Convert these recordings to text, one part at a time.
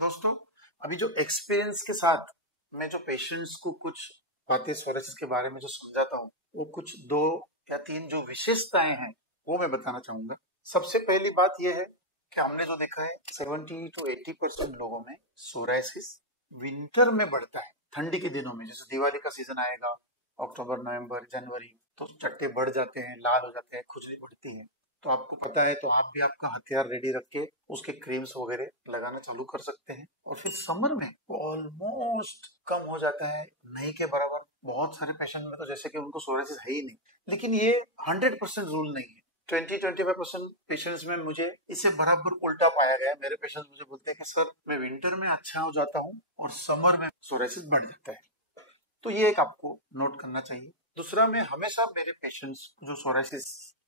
दोस्तों, अभी जो एक्सपीरियंस के साथ मैं जो पेशेंट्स को कुछ बातें सोरायसिस के बारे में जो समझाता हूँ, वो कुछ 2 या 3 जो विशेषताएं हैं वो मैं बताना चाहूंगा। सबसे पहली बात यह है कि हमने जो देखा है 70 to 80% लोगों में सोरायसिस विंटर में बढ़ता है। ठंडी के दिनों में, जैसे दिवाली का सीजन आएगा, अक्टूबर, नवंबर, जनवरी, तो चट्टे बढ़ जाते हैं, लाल हो जाते हैं, खुजली बढ़ती है। तो आपको पता है, तो आप भी आपका हथियार रेडी रख के उसके क्रीम्स वगैरह लगाना चालू कर सकते हैं। और फिर समर में ऑलमोस्ट कम हो जाता है, नहीं के बराबर। बहुत सारे पेशेंट में तो जैसे कि उनको सोरायसिस है ही नहीं, लेकिन ये 100% रूल नहीं है। 20-25% पेशेंट्स में मुझे इससे बराबर उल्टा पाया गया है। मेरे पेशेंट्स मुझे बोलते हैं कि सर, मैं विंटर में अच्छा हो जाता हूँ और समर में सोरायसिस बढ़ जाता है। तो ये एक आपको नोट करना चाहिए। दूसरा, मैं हमेशा मेरे पेशेंट्स जो सोरायसिस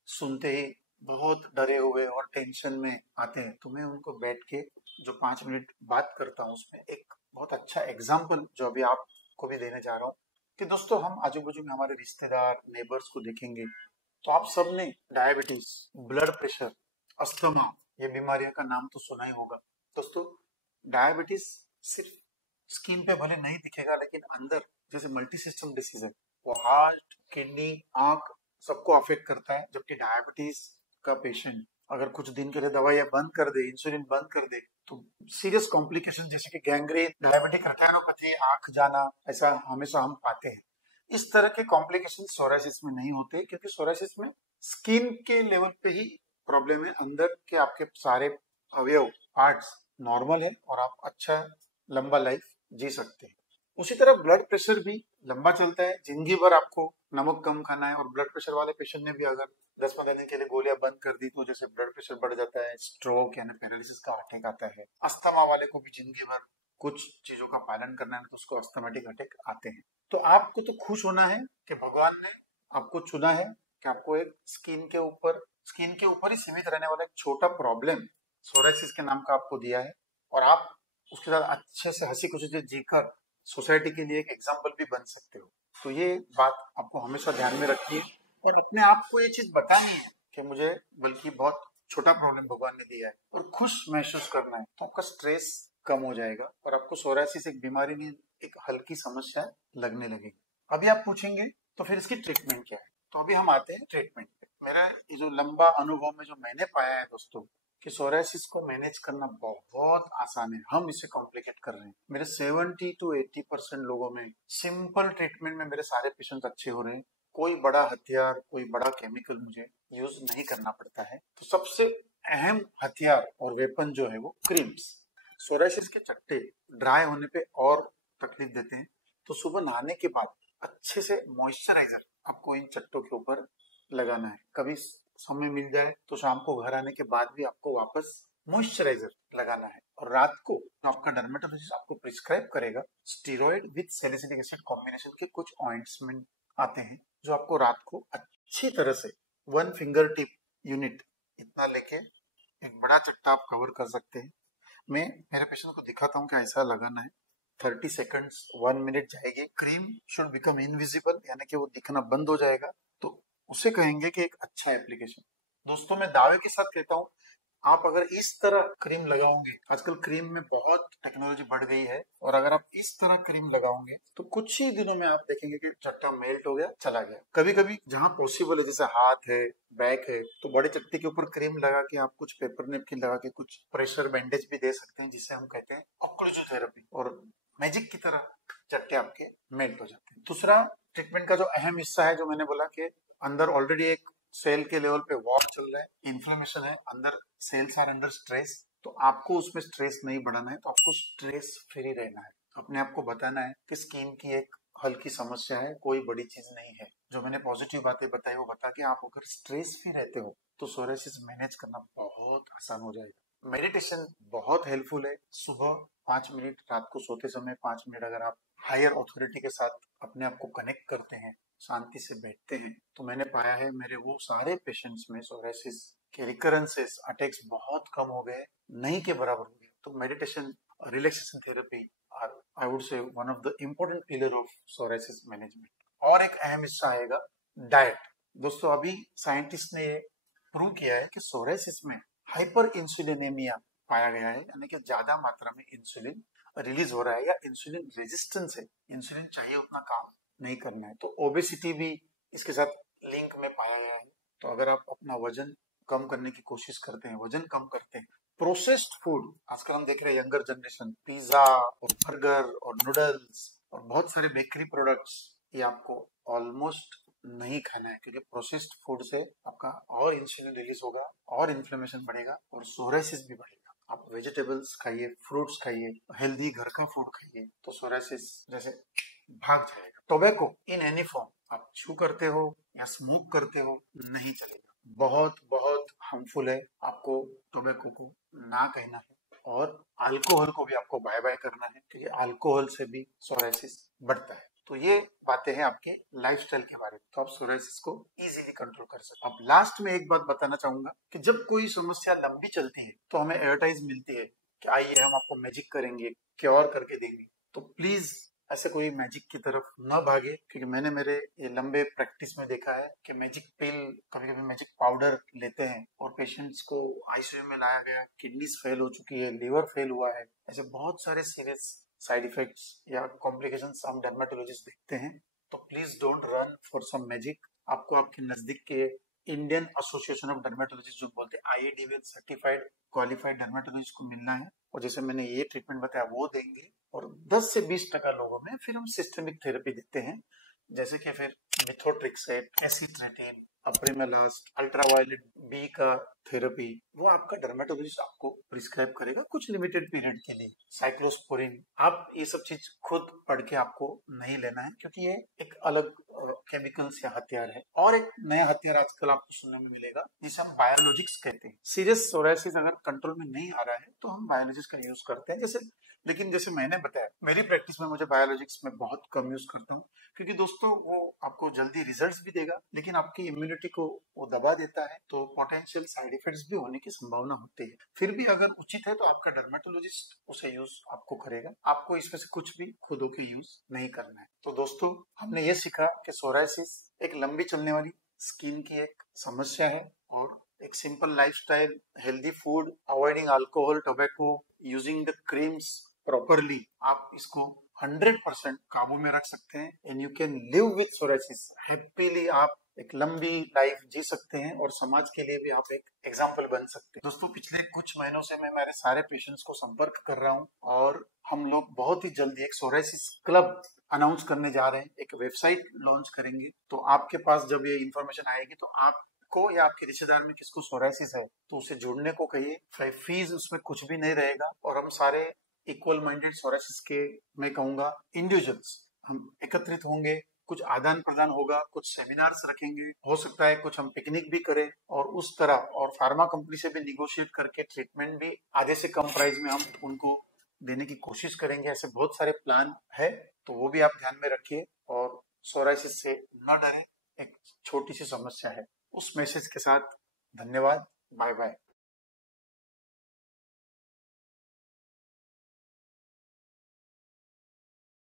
सुनते ही बहुत डरे हुए और टेंशन में आते हैं, तो मैं उनको बैठ के जो 5 मिनट बात करता हूँ, उसमें एक बहुत अच्छा एग्जाम्पल जो अभी आपको भी देने जा रहा हूँ कि दोस्तों, हम आजू बाजू में हमारे रिश्तेदार, नेबर्स को देखेंगे तो आप सबने डायबिटीज, ब्लड प्रेशर, अस्थमा, ये बीमारियों का नाम तो सुना ही होगा। दोस्तों, डायबिटीज सिर्फ स्किन पे भले नहीं दिखेगा, लेकिन अंदर जैसे मल्टी सिस्टम डिसीज है, वो हार्ट, किडनी, आंख सबको अफेक्ट करता है। जबकि डायबिटीज का पेशेंट अगर कुछ दिन के लिए दवाइयां बंद कर दे, इंसुलिन बंद कर दे, तो सीरियस कॉम्प्लिकेशन जैसे कि गैंग्रीन, डायबिटिक रेटिनोपैथी, आंख जाना, ऐसा हमेशा हम पाते हैं। इस तरह के कॉम्प्लिकेशन सोरायसिस में नहीं होते, क्योंकि सोरायसिस में स्किन के लेवल पे ही प्रॉब्लम है। अंदर के आपके सारे अवयव, पार्ट्स नॉर्मल है और आप अच्छा लंबा लाइफ जी सकते हैं। उसी तरह ब्लड प्रेशर भी लंबा चलता है। जिंदगी भर आपको नमक कम खाना है। और ब्लड प्रेशर वाले पेशेंट ने भी अगर 10-15 दिन के लिए गोलियां बंद कर दी, तो जैसे ब्लड प्रेशर बढ़ जाता है, स्ट्रोक यानी पैरालिसिस का अटैक आता है। अस्थमा वाले को भी जिंदगी भर कुछ चीजों का पालन करना है, तो उसको अस्थमेटिक अटैक आते हैं। तो आपको तो खुश होना है कि भगवान ने आपको चुना है, कि आपको एक स्किन के ऊपर ही सीमित रहने वाला एक छोटा प्रॉब्लम सोरायसिस के नाम का आपको दिया है। और आप उसके साथ अच्छे से हंसी खुशी से जीकर सोसाइटी के लिए एक एग्जाम्पल भी बन सकते हो। तो ये बात आपको हमेशा ध्यान में रखिए और अपने आप को ये चीज बतानी है कि मुझे बल्कि बहुत छोटा प्रॉब्लम भगवान ने दिया है, और खुश महसूस करना है। तो आपका स्ट्रेस कम हो जाएगा और आपको सोरायसिस एक बीमारी नहीं, एक हल्की समस्या लगने लगेगी। अभी आप पूछेंगे तो फिर इसकी ट्रीटमेंट क्या है। तो अभी हम आते हैं ट्रीटमेंट पे। मेरा ये जो लंबा अनुभव में जो मैंने पाया है दोस्तों, कि सोरायसिस को मैनेज करना बहुत आसान है। हम इसे कॉम्प्लिकेट कर रहे हैं। मेरे 70 to 80% लोगों में सिंपल ट्रीटमेंट में मेरे सारे पेशेंट अच्छे हो रहे हैं। कोई बड़ा हथियार, कोई बड़ा केमिकल मुझे यूज नहीं करना पड़ता है। तो सबसे अहम हथियार और वेपन जो है वो क्रीम्स। सोरायसिस के चट्टे ड्राई होने पे और तकलीफ देते हैं, तो सुबह नहाने के बाद अच्छे से मॉइस्चराइजर आपको इन चट्टों के ऊपर लगाना है। कभी समय मिल जाए तो शाम को घर आने के बाद भी आपको वापस मॉइस्चराइजर लगाना है। और रात को आपका डर्मेटोलॉजिस्ट आपको प्रिस्क्राइब करेगा, steroid with salicylic acid combination के कुछ ऑइंटमेंट आते हैं, जो आपको रात को अच्छी तरह से 1 फिंगर टिप यूनिट इतना लेके एक बड़ा चट्टा आप कवर कर सकते हैं। मैं मेरे पेशेंट को दिखाता हूँ कि ऐसा लगाना है। 30 सेकंड्स, 1 मिनट जाएगी। क्रीम शुड बिकम इनविजिबल, यानी कि वो दिखना बंद हो जाएगा, तो उसे कहेंगे कि एक अच्छा एप्लीकेशन। दोस्तों, मैं दावे के साथ कहता हूँ, आप अगर इस तरह क्रीम लगाओगे, आजकल क्रीम में बहुत टेक्नोलॉजी बढ़ गई है, और अगर आप इस तरह क्रीम लगाओगे तो कुछ ही दिनों में आप देखेंगे कि चट्टा मेल्ट हो गया, चला गया। कभी कभी जहां पॉसिबल है, जैसे हाथ है, बैक है, तो बड़े चट्टे के ऊपर क्रीम लगा के आप कुछ पेपर नेपकिन लगा के कुछ प्रेशर बैंडेज भी दे सकते हैं, जिसे हम कहते हैं ऑक्लूजन थेरेपी, और मैजिक की तरह चट्टे आपके मेल्ट हो जाते हैं। दूसरा ट्रीटमेंट का जो अहम हिस्सा है, जो मैंने बोला कि अंदर ऑलरेडी एक सेल के लेवल पे वॉर चल रहा है, इन्फ्लेमेशन है, अंदर सेल्स आर अंडर स्ट्रेस, तो आपको उसमें स्ट्रेस नहीं बढ़ाना है। तो आपको स्ट्रेस फ्री रहना है। अपने आप को बताना है कि स्किन की एक हल्की समस्या है, कोई बड़ी चीज नहीं है। जो मैंने पॉजिटिव बातें बताई वो बता के आप अगर स्ट्रेस फ्री रहते हो, तो सोरायसिस मैनेज करना बहुत आसान हो जाएगा। मेडिटेशन बहुत हेल्पफुल है। सुबह 5 मिनट, रात को सोते समय 5 मिनट अगर आप हायर अथॉरिटी के साथ अपने आप को कनेक्ट करते हैं, शांति से बैठते हैं, तो मैंने पाया है मेरे वो सारे पेशेंट्स में सोरायसिस के रिकरेंसेस, अटैक्स बहुत कम हो गए, नहीं के बराबर हो गए। तो meditation, relaxation therapy are, I would say, one of the important pillar of psoriasis management. और एक अहम हिस्सा आएगा डाइट। दोस्तों, अभी साइंटिस्ट ने ये प्रूव किया है कि सोरायसिस में हाइपर इंसुलिनेमिया पाया गया है, यानी कि ज्यादा मात्रा में इंसुलिन रिलीज हो रहा है या इंसुलिन रेजिस्टेंस है, इंसुलिन चाहिए उतना काम नहीं करना है। तो ओबेसिटी भी इसके साथ लिंक में पाया गया है। तो अगर आप अपना वजन कम करने की कोशिश करते हैं, वजन कम करते हैं, प्रोसेस्ड फूड आजकल हम देख रहे हैं यंगर जनरेशन, पिज्जा और बर्गर और नूडल्स और बहुत सारे बेकरी प्रोडक्ट्स, ये आपको ऑलमोस्ट नहीं खाना है, क्योंकि प्रोसेस्ड फूड से आपका और इंसुलिन रिलीज होगा और इन्फ्लेमेशन बढ़ेगा और सोराइसिस भी बढ़ेगा। आप वेजिटेबल्स खाइए, फ्रूट्स खाइए, हेल्दी घर का फूड खाइए, तो सोराइसिस जैसे भाग जाएगा। टोबैको इन एनी फॉर्म, आप छू करते हो या स्मोक करते हो, नहीं चलेगा, बहुत बहुत हार्मफुल है। आपको टोबैको को ना कहना है और अल्कोहल को भी आपको बाय बाय करना है, क्योंकि अल्कोहल से भी सोराइसिस बढ़ता है। तो ये बातें हैं आपके लाइफस्टाइल के बारे में, तो आप सोराइसिस को इजीली कंट्रोल कर सकते हो। अब लास्ट में एक बात बताना चाहूंगा कि जब कोई समस्या लंबी चलती है तो हमें एडवर्टाइज मिलती है कि आइए हम आपको मैजिक करेंगे, क्योर करके देंगे। तो प्लीज ऐसे कोई मैजिक की तरफ न भागे, क्योंकि मैंने मेरे ये लंबे प्रैक्टिस में देखा है कि मैजिक पिल, कभी कभी मैजिक पाउडर लेते हैं और पेशेंट्स को आईसीयू में लाया गया, किडनीज फेल हो चुकी है, लिवर फेल हुआ है, ऐसे बहुत सारे सीरियस साइड इफेक्ट्स या कॉम्प्लिकेशंस हम डर्मेटोलॉजिस्ट देखते हैं। तो please don't run for some magic. आपको आपके नजदीक के इंडियन एसोसिएशन ऑफ डर्मेटोलॉजिस्ट, जो बोलते हैं IADVL सर्टिफाइड क्वालिफाइड डर्मेटोलॉजिस्ट को मिलना है, और जैसे मैंने ये ट्रीटमेंट बताया वो देंगे। और 10 से 20% लोगों में फिर हम सिस्टेमिक थेरेपी देते हैं, जैसे कि फिर मिथोट्रिक्सेट, एसिट्रेटिन, अप्रिमेलास्ट, अल्ट्रावायलेट बी का थेरेपी, वो आपका डर्मेटोलॉजिस्ट आपको प्रिस्क्राइब करेगा कुछ लिमिटेड पीरियड के लिए। साइक्लोस्पोरिन, आप ये सब चीज खुद पढ़ के आपको नहीं लेना है, क्योंकि ये एक अलग केमिकल्स या हथियार है। और एक नया हथियार आजकल आपको सुनने में मिलेगा, जिसे हम बायोलॉजिक्स कहते हैं। सीरियस सोराइसिस अगर कंट्रोल में नहीं आ रहा है तो हम बायोलॉजिक्स का यूज करते हैं। लेकिन जैसे मैंने बताया, मेरी प्रैक्टिस में मुझे बायोलॉजिक्स में बहुत कम यूज करता हूँ, क्योंकि दोस्तों वो आपको जल्दी रिजल्ट्स भी देगा, लेकिन आपकी इम्यूनिटी को वो दबा देता है, तो पोटेंशियल साइड इफेक्ट्स भी होने की संभावना होती है। फिर भी अगर उचित है तो आपका डर्मेटोलॉजिस्ट उसे यूज आपको करेगा, आपको इसमें से कुछ भी खुद होके यूज नहीं करना है। तो दोस्तों, हमने ये सीखा कि सोराइसिस एक लंबी चलने वाली स्किन की एक समस्या है, और एक simple lifestyle, healthy food, avoiding alcohol, tobacco, using the creams properly, आप इसको 100% काबू में रख सकते हैं। And you can live with psoriasis happily. आप एक लंबी लाइफ जी सकते हैं और समाज के लिए भी आप एक एग्जाम्पल बन सकते हैं। दोस्तों, पिछले कुछ महीनों से मैं मेरे सारे पेशेंट्स को संपर्क कर रहा हूँ, और हम लोग बहुत ही जल्दी एक सोराइसिस क्लब अनाउंस करने जा रहे हैं, एक वेबसाइट लॉन्च करेंगे। तो आपके पास जब ये इन्फॉर्मेशन आएगी तो आपको या आपके रिश्तेदार में किसको सोराइसिस है तो उसे जुड़ने को कहिए। फीस उसमें कुछ भी नहीं रहेगा, और हम सारे इक्वल माइंडेड सोराइसिस के, मैं कहूंगा, इंडिविजुअल्स हम एकत्रित होंगे, कुछ आदान प्रदान होगा, कुछ सेमिनार्स रखेंगे, हो सकता है कुछ हम पिकनिक भी करें, और उस तरह, और फार्मा कंपनी से भी निगोशिएट करके ट्रीटमेंट भी आधे से कम प्राइस में हम उनको देने की कोशिश करेंगे। ऐसे बहुत सारे प्लान है, तो वो भी आप ध्यान में रखिए, और सोराइसिस से न डरें, एक छोटी सी समस्या है। उस मैसेज के साथ धन्यवाद, बाय बाय।